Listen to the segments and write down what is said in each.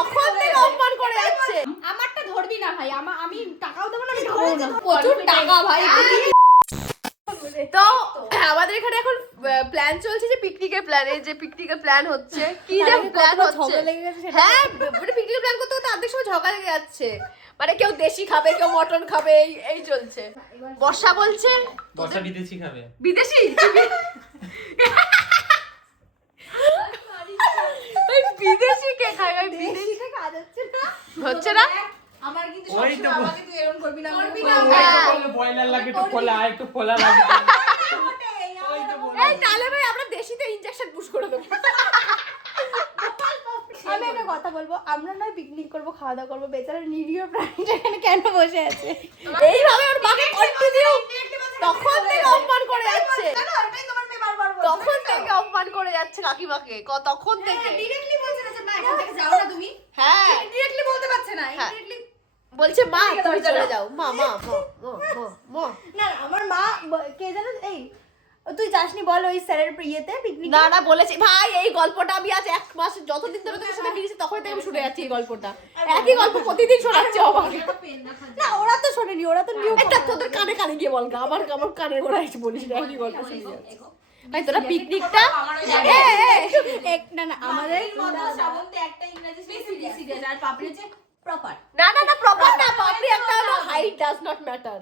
তখন থেকে অপমান করে যাচ্ছে। আমারটা ধরবি না ভাই, আমি টাকাও দেবো না, আমি খাবো না। প্রচুর টাকা ভাই। তো আমাদের এখানে এখন প্ল্যান চলছে যে পিকনিকের প্ল্যান, এই যে পিকনিকের প্ল্যান হচ্ছে, কি যে প্ল্যান হচ্ছে। হ্যাঁ মানে পিকনিকের প্ল্যান করতে করতে অর্ধেক সময় ঝগড়া লেগে যাচ্ছে, মানে কেউ দেশি খাবে কেউ মটন খাবে, এই চলছে। বর্ষা বলছে বর্ষা বিদেশি খাবে। বিদেশি বিদেশি কে খায়? বিদেশি কাজ হচ্ছে না, হচ্ছে না। আমার কিন্তু ওই তো সবসময় আমাকে তুই এরকম করবি না, করবি না। বয়লার লাগে একটু খোলা, একটু খোলা লাগে। এই তাহলে ভাই আমরা দেশিতে ইনজেকশন পুশ করে দেব। আমি একটা কথা বলবো, আমরা নয় পিকনিক করবো, খাওয়া দাওয়া করবো, বেচারা নিরীহ প্রাণীটা এখানে কেন বসে আছে? এইভাবে ওর মাকে কন্টিনিউ তখন থেকে অপমান করে যাচ্ছে, তখন থেকে অপমান করে যাচ্ছে কাকিমাকে, তখন থেকে। ডিরেক্টলি বলছে না যে মা এখান থেকে যাও না তুমি, হ্যাঁ ডিরেক্টলি বলতে পারছে না, হ্যাঁ। ইনডিরেক্টলি বলছে মা তুমি চলে যাও, মা মা মা মা মা। না আমার মা কে জানো, এই তুই যাসনি বল ওই স্যারের ইয়েতে পিকনিক? না না বলেছি ভাই, এই গল্পটা আমি আজ এক মাস যতদিন ধরে তোর সাথে মিলেছি তখন থেকে আমি শুনে যাচ্ছি এই গল্পটা, একই গল্প প্রতিদিন শোনাচ্ছে আমাকে। না ওরা তো শোনেনি, ওরা তো নিউ এটা তোদের কানে কানে গিয়ে বল, আমার আমার কানের গোড়ায় এসে বলিস না, একই গল্প শুনে যাচ্ছি। ভাই তোরা পিকনিকটা না না আমাদের একটা ইংরেজি সিরিয়াস আর পাপড়ি হচ্ছে প্রপার। না না না প্রপার না, পাপড়ি একটা হলো হাইট ডাজ নট ম্যাটার,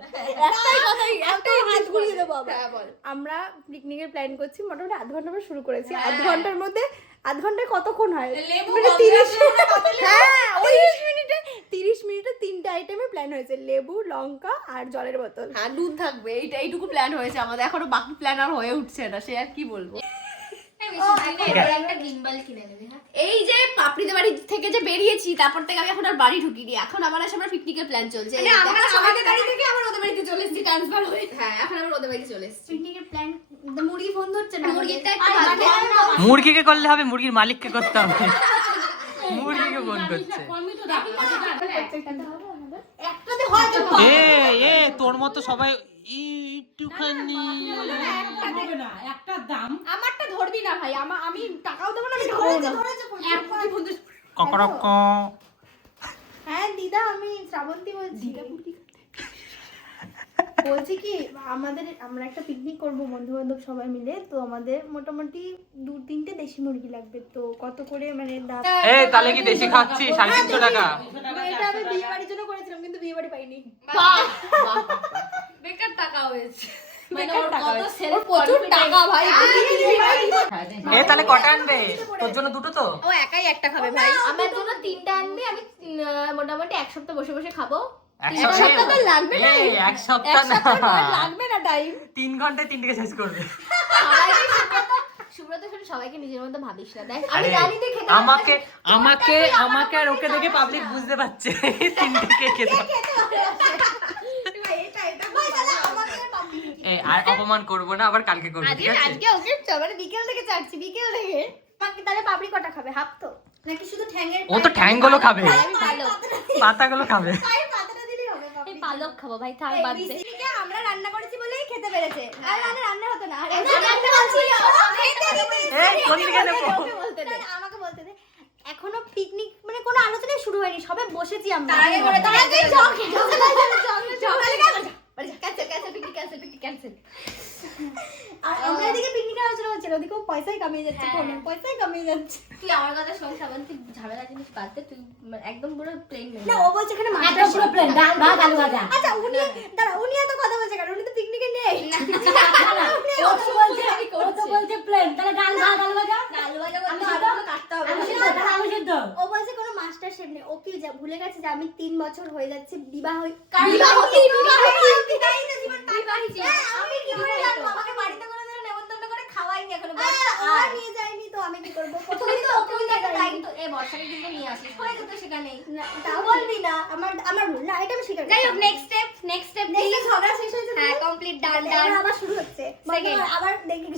একটাই কথাই, একটাই হাত ঘুরিয়ে দেবো আবার। হ্যাঁ বল। আমরা পিকনিকের প্ল্যান করছি, মোটামুটি আধ ঘন্টা পর শুরু করেছি। আধ ঘন্টার মধ্যে, আধ ঘন্টায় কতক্ষণ হয়? মানে 30 হ্যাঁ ওই 30 মিনিটে 3টে আইটেমে প্ল্যান হয়েছে, লেবু, লঙ্কা আর জলের বোতল। হ্যাঁ নুন থাকবে, এইটুকু প্ল্যান হয়েছে আমাদের, এখনো বাকি প্ল্যান আর হয়ে উঠছে না, সে আর কি বলবো। একটা গিম্বল কিনে নেবে। হ্যাঁ এই যে পাপড়িদের বাড়ি থেকে যে বেরিয়েছি তারপর থেকে আমি এখন আর বাড়ি ঢুকিনি, এখন আবার আসলে আমার পিকনিকের প্ল্যান চলছে। আমরা আমাদের বাড়ি থেকে আবার ওদের বাড়িতে চলে এসেছি ট্রান্সফার হয়ে। হ্যাঁ এখন আবার ওদের বাড়িতে চলে এসেছি। পিকনিকের প্ল্যান, মুরগি ফোন ধরছে না, মুরগিটা একটু বাদ দে। মুরগিকে করলে হবে, মুরগির মালিককে করতে হবে। মুরগিকে ফোন করছে। একটাতে হয় তো এ তোর মতো সবাই একটুখানি। একটা দাম। আমারটা ধরবি না ভাই, আমি টাকাও দেবো না, আমি খাবো না। ককরক। হ্যাঁ দিদা, আমি শ্রাবন্তী বলছি। বলছি কি আমরা একটা পিকনিক করব বন্ধু বান্ধব সবাই মিলে, তো আমাদের মোটামুটি 2-3টে দেশি মুরগি লাগবে। তো কত করে মানে দাম? এই তাহলে কি দেশি খাচ্ছি? 350 টাকা। এটা আমি বিয়ে বাড়ির জন্য করেছিলাম, কিন্তু বিয়ে বাড়ি পাইনি। বাহ বাহ, বেকার টাকা হয়েছে, মানে ওর কত সেল প্রচুর টাকা ভাই। এ তাহলে কটা আনবে? তোর জন্য দুটো তো? ও একাই একটা খাবে ভাই। আমার জন্য 3টা আনবে, আমি মোটামুটি এক সপ্তাহ বসে বসে খাবো। এক সপ্তাহ তো লাগবে না। এই এক সপ্তাহ না, লাগবে না টাইম। 3 ঘন্টায় 3টিকে শেষ করবে। সুব্রত শুধু সবাইকে নিজের মতো ভাবিস না, দেখ আমি আরে জানি তুই খেতে আমাকে আর ওকে দেখে পাবলিক বুঝতে পারছে 3টিকে খেতে। এই আর অপমান করব না, আবার কালকে করব, ঠিক আছে? আজকে ওকে মানে বিকেল থেকে চাচ্ছি, বিকেল থেকে। তাহলে পাপড়ি কটা খাবে? হাফ তো নাকি শুধু ঠ্যাঙ্গের? ও তো ঠ্যাংগুলো খাবে, আমি পালক, পাতাগুলো খাবে। পাতাটা দিলেই হবে। এই পালক খাবো ভাই, থাক বাদ দে। আমরা রান্না করেছি বলেই খেতে পেরেছে, আর রান্না হতো না। আর এই কোন দিকে নেবো? আমাকে বলতে দে, এখনো পিকনিক মানে কোনো আলোচনাই শুরু হয়নি, সবে বসেছি আমরা। আর আমরা এদিকে পিকনিকের আলোচনা হচ্ছিল, ওদিকেও পয়সাই কামিয়ে যাচ্ছে, কোনো পয়সাই কামিয়ে যাচ্ছে। তুই আমার কথা শোন সাবান, তুই ঝামেলা জিনিস বাদ দে, তুই একদম পুরো প্লেন না ও বলছে এখানে মাছ পুরো প্লেন, ডাল ভাত আলু ভাজা। আচ্ছা উনি এত কথা বলছে কেন? উনি তো পিকনিকে নেই। ও তো বলছে প্লেন, তাহলে ডাল ভাত আলু ভাজা। আলু ভাজা বলতে কাটতে হবে, ও বলছে কোনো মাস্টার শেফ নেই। ও কি ভুলে গেছে যে আমি 3 বছর হয়ে যাচ্ছে বিবাহিত। আমি কি করে জানবো? আমাকে বাড়িতে কোনোদিন নেমন্তন্ন করে খাওয়াইনি এখনো। আর নিয়ে যাইনি তো আমি কি করব? তুই তো ওকে একটা দায়িত্ব, এই বর্ষাকে কিন্তু নিয়ে আসিস, হয়ে যেত সেখানেই। তাও বলবি না, আমার ভুল না, এটা আমি স্বীকার করি। যাই হোক, নেক্সট স্টেপ নেক্সট ঝগড়া শেষ হয়েছে, হ্যাঁ কমপ্লিট, ডান আবার শুরু হচ্ছে। আবার দেখি